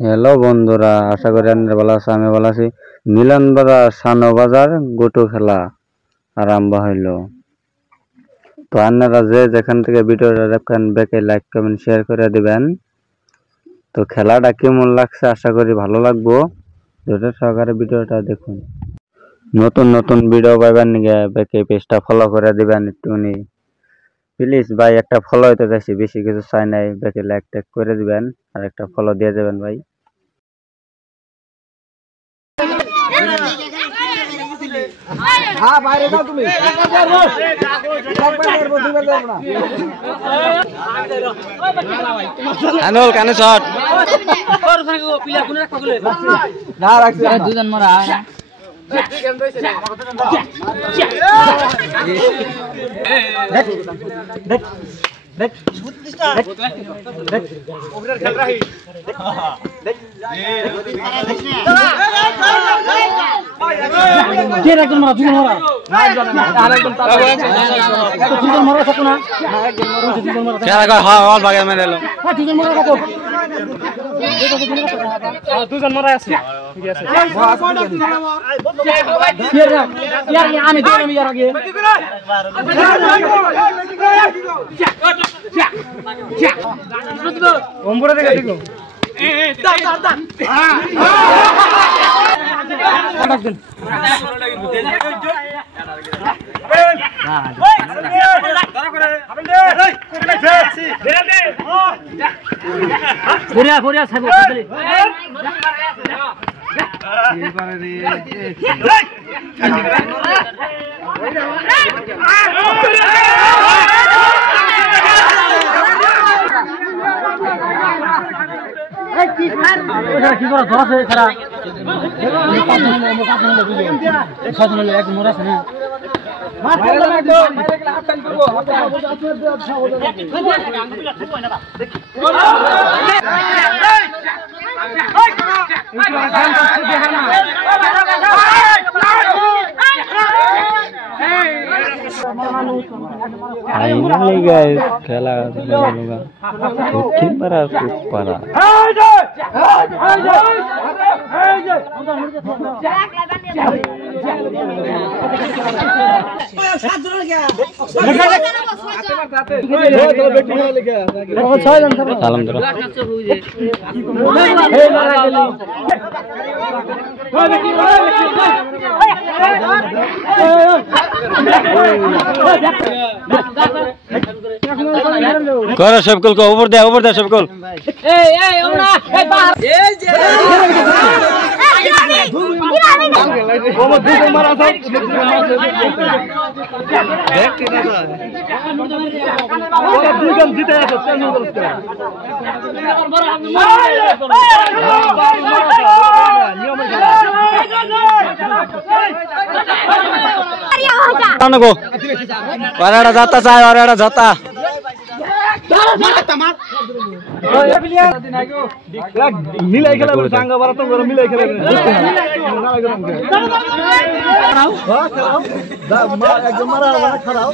Hello বন্ধুরা, আশা করি আপনারা ভালো আছেন। আমি ভালো আছি। মিলন বাজার সানো বাজার গোটো খেলা আরম্ভ হইল। তো আপনারা যে যেখান থেকে ভিডিওটা দেখেন ব্যাকে লাইক কমেন্ট শেয়ার করে দিবেন। তো খেলাটা কেমন লাগছে আশা করি ভালো লাগবো। ধৈর্য সহকারে ভিডিওটা দেখুন। নতুন নতুন ভিডিও পাইবার নিগে ব্যাকে পেজটা ফলো করে দিবেন একটুখানি প্লিজ ভাই। একটা ফলো হইতে চাইছি, বেশি কিছু চাই নাই। ব্যাকে লাইক ট্যাক করে দিবেন আর একটা ফলো দিয়ে যাবেন ভাই। বাইরে যাও তুমি আনুল কানে শট না রাখছি দুজন মরা দেখ একজন মারা দুজন মারা আরেকজন দুজন মারা থাকো না দুজন মারা খেলা হয় অল ভাগে মেরে এলো। দুজন মারা থাকো দুজন মারা আছে ঠিক আছে আমি দিলাম আমি এর আগে ওমবরে দেখে দেখো কি করা ধরা খারাপ এক মোড়া আছে না ফাইনালি গাইস খেলা দক্ষিণ পাড়া পূব পাড়া সালাম ধরো করো সবকুল কো ওভার দে সবকুল এই ওনা এই বাহার এই যে ওমা দুজন মারা আছে দেখ কি দাদা ওরা দুজন জিতে আছে টেনশন করছ না ওরা যাতা চাই ওরা যাতা মিলাই খেলা সাঙ্গা বারা তো মিলাই খেলা একদম মারা খারাপ